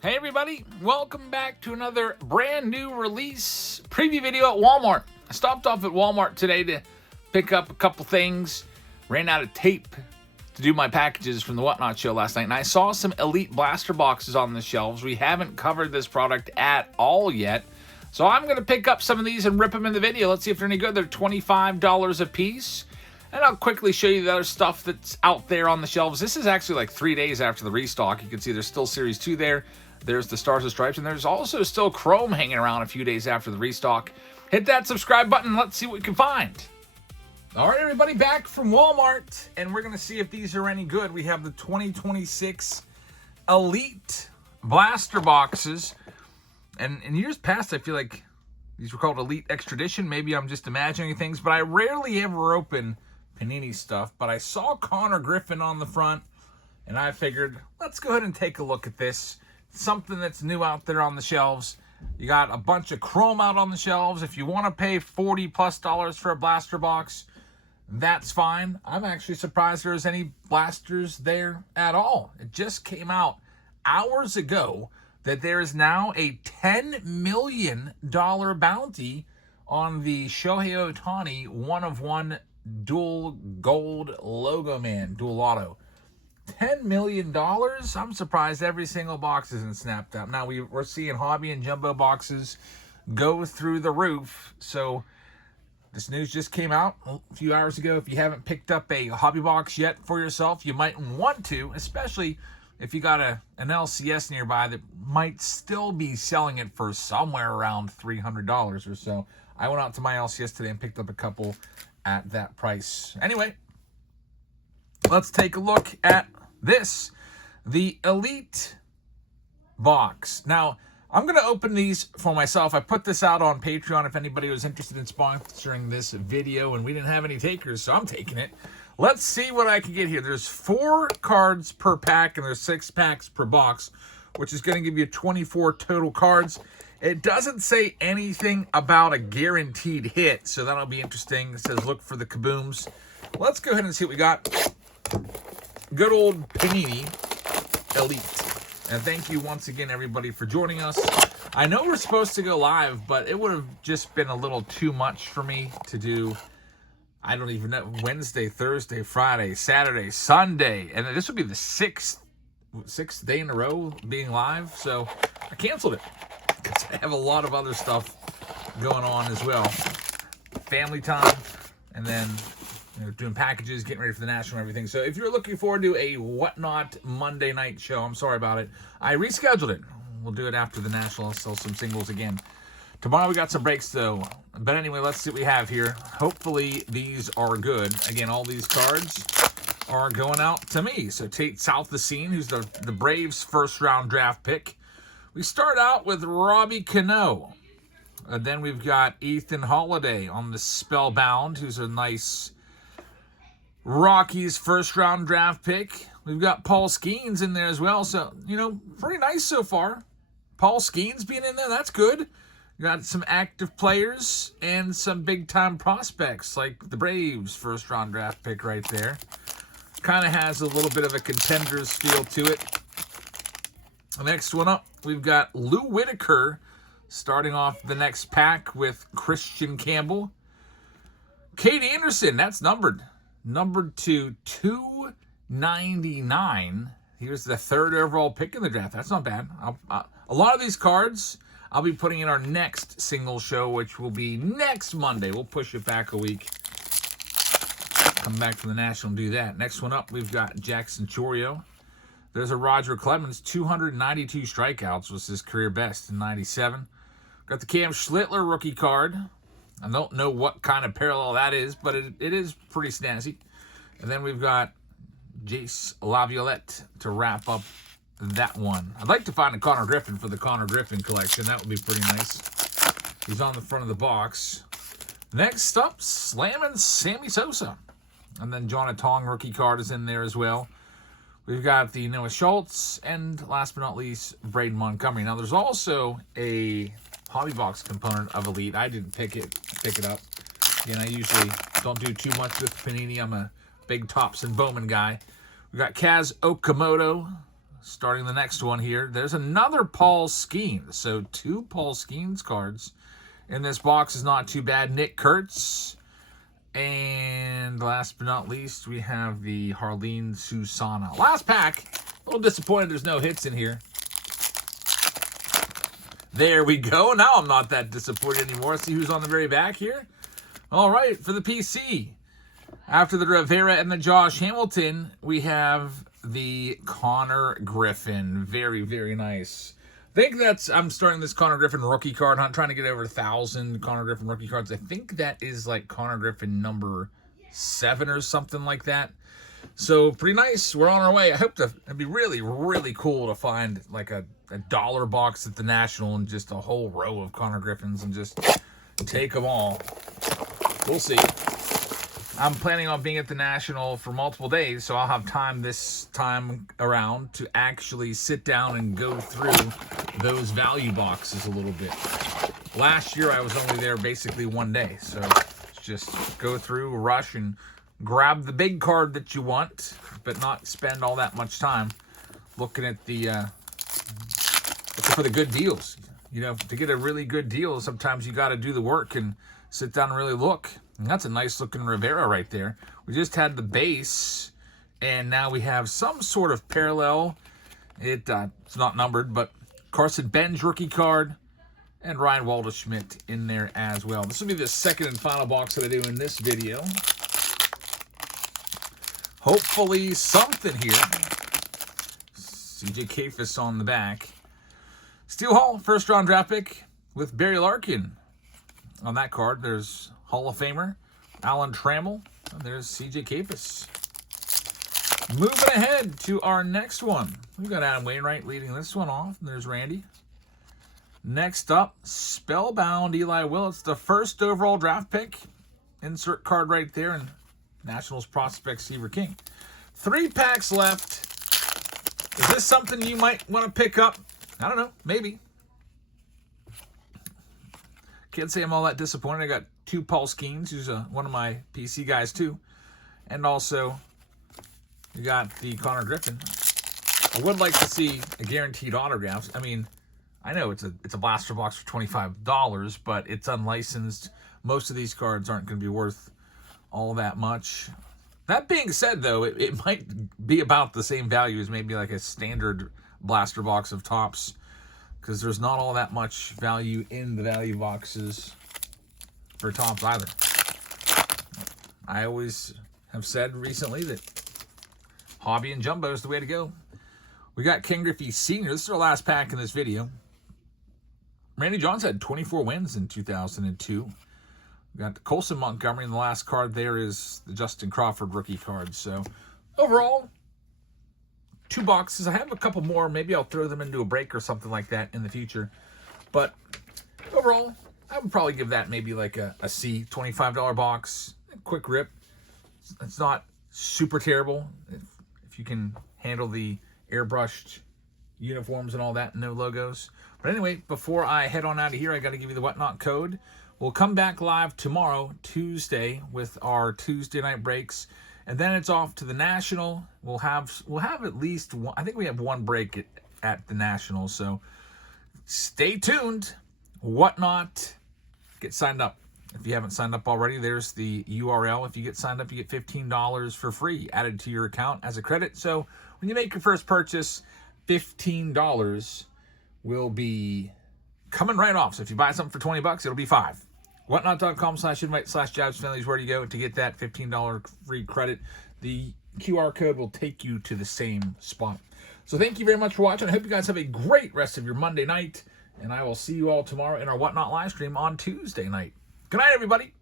Hey everybody, welcome back to another brand new release preview video at Walmart. I stopped off at Walmart today to pick up a couple things. Ran out of tape to do my packages from the Whatnot show last night, and I saw some Elite blaster boxes on the shelves. We haven't covered this product at all yet, so I'm going to pick up some of these and rip them in the video. Let's see if they're any good. They're $25 a piece. And I'll quickly show you the other stuff that's out there on the shelves. This is actually like 3 days after the restock. You can see there's still Series 2 there. There's the Stars and Stripes, and there's also still Chrome hanging around a few days after the restock. Hit that subscribe button. Let's see what we can find. All right, everybody, back from Walmart, and we're going to see if these are any good. We have the 2026 Elite blaster boxes. And in years past, I feel like these were called Elite Extradition. Maybe I'm just imagining things, but I rarely ever open Panini stuff. But I saw Connor Griffin on the front, and I figured, let's go ahead and take a look at this. Something that's new out there on the shelves. You got a bunch of Chrome out on the shelves. If you want to pay $40+ for a blaster box, that's fine. I'm actually surprised there's any blasters there at all. It just came out hours ago that there is now a $10 million bounty on the Shohei Ohtani 1-of-1 dual gold logo man, dual auto. $10 million? I'm surprised every single box isn't snapped up. Now, we're seeing hobby and jumbo boxes go through the roof. So this news just came out a few hours ago. If you haven't picked up a hobby box yet for yourself, you might want to, especially if you got an LCS nearby that might still be selling it for somewhere around $300 or so. I went out to my LCS today and picked up a couple at that price. Anyway, let's take a look at this, the Elite box. Now, I'm going to open these for myself. I put this out on Patreon if anybody was interested in sponsoring this video, and we didn't have any takers, so I'm taking it. Let's see what I can get here. There's 4 cards per pack, and there's 6 packs per box, which is going to give you 24 total cards. It doesn't say anything about a guaranteed hit, so that'll be interesting. It says look for the kabooms. Let's go ahead and see what we got. Good old Panini Elite. And thank you once again, everybody, for joining us. I know we're supposed to go live, but it would have just been a little too much for me to do. I don't even know. Wednesday, Thursday, Friday, Saturday, Sunday. And this would be the sixth day in a row being live. So I canceled it because I have a lot of other stuff going on as well. Family time, and then doing packages, getting ready for the National and everything. So if you're looking forward to a Whatnot Monday night show, I'm sorry about it. I rescheduled it. We'll do it after the National. I'll sell some singles again. Tomorrow we got some breaks, though. But anyway, let's see what we have here. Hopefully these are good. Again, all these cards are going out to me. So Tate Southesine, who's the Braves' first-round draft pick. We start out with Robbie Cano. And then we've got Ethan Holiday on the Spellbound, who's a nice Rockies first-round draft pick. We've got Paul Skeens in there as well. So, pretty nice so far. Paul Skeens being in there, that's good. You got some active players and some big-time prospects, like the Braves first-round draft pick right there. Kind of has a little bit of a contender's feel to it. The next one up, we've got Lou Whitaker starting off the next pack with Christian Campbell. Kate Anderson, that's numbered to 299. Here's the 3rd overall pick in the draft. That's not bad. A lot of these cards I'll be putting in our next single show, which will be next Monday. We'll push it back a week. Come back from the National and do that. Next one up, we've got Jackson Chourio. There's a Roger Clemens, 292 strikeouts was his career best in 97. Got the Cam Schlittler rookie card. I don't know what kind of parallel that is, but it is pretty snazzy. And then we've got Jace Laviolette to wrap up that one. I'd like to find a Connor Griffin for the Connor Griffin collection. That would be pretty nice. He's on the front of the box. Next up, slamming Sammy Sosa. And then Jonah Tong rookie card is in there as well. We've got the Noah Schultz, and last but not least, Braden Montgomery. Now, there's also a hobby box component of Elite. I didn't pick it up. Again, I usually don't do too much with Panini. I'm a big Topps and Bowman guy. We got Kaz Okamoto, starting the next one here. There's another Paul Skeens. So 2 Paul Skeens cards in this box is not too bad. Nick Kurtz. And last but not least, we have the Harleen Susana. Last pack. A little disappointed there's no hits in here. There we go. Now I'm not that disappointed anymore. See who's on the very back here? All right, for the PC. After the Rivera and the Josh Hamilton, we have the Connor Griffin. Very, very nice. I think I'm starting this Connor Griffin rookie card hunt, trying to get over 1,000 Connor Griffin rookie cards. I think that is like Connor Griffin number 7 or something like that. So pretty nice. We're on our way. It'd be really, really cool to find like a dollar box at the National and just a whole row of Connor Griffins and just take them all. We'll see. I'm planning on being at the National for multiple days, so I'll have time this time around to actually sit down and go through those value boxes a little bit. Last year, I was only there basically one day, so just go through, rush, and grab the big card that you want, but not spend all that much time looking at looking for the good deals. You know, to get a really good deal, sometimes you got to do the work and sit down and really look. And that's a nice looking Rivera right there. We just had the base, and now we have some sort of parallel. It's not numbered, but Carson Benz rookie card and Ryan Waldschmidt in there as well. This will be the second and final box that I do in this video. Hopefully something here. CJ Kafis on the back. Steel Hall, first round draft pick with Barry Larkin. On that card, there's Hall of Famer Alan Trammell, and there's CJ Kafis. Moving ahead to our next one. We've got Adam Wainwright leading this one off, and there's Randy. Next up, Spellbound Eli Willits, the first overall draft pick. Insert card right there, and Nationals prospect Seaver King. 3 packs left. Is this something you might want to pick up? I don't know, maybe. Can't say I'm all that disappointed. I got 2 Paul Skeens, who's one of my PC guys too. And also, you got the Connor Griffin. I would like to see a guaranteed autographs. I mean, I know it's a blaster box for $25, but it's unlicensed. Most of these cards aren't going to be worth all that much. That being said, though, it might be about the same value as maybe like a standard blaster box of Topps, because there's not all that much value in the value boxes for Topps either. I always have said recently that hobby and jumbo is the way to go. We got Ken Griffey Sr. This is our last pack in this video. Randy Johns had 24 wins in 2002. We got Colson Montgomery, and the last card there is the Justin Crawford rookie card. So overall, 2 boxes. I have a couple more. Maybe I'll throw them into a break or something like that in the future. But overall, I would probably give that maybe like a C, $25 box. A quick rip. It's not super terrible if you can handle the airbrushed uniforms and all that, no logos. But anyway, before I head on out of here, I got to give you the Whatnot code. We'll come back live tomorrow, Tuesday, with our Tuesday night breaks. And then it's off to the National. We'll have at least one. I think we have one break at the National. So stay tuned. Whatnot. Get signed up. If you haven't signed up already, there's the URL. If you get signed up, you get $15 for free added to your account as a credit. So when you make your first purchase, $15 will be coming right off. So if you buy something for $20, it'll be $5. Whatnot.com/invite/JabsFamily is where you go to get that $15 free credit. The QR code will take you to the same spot. So thank you very much for watching. I hope you guys have a great rest of your Monday night. And I will see you all tomorrow in our Whatnot live stream on Tuesday night. Good night, everybody.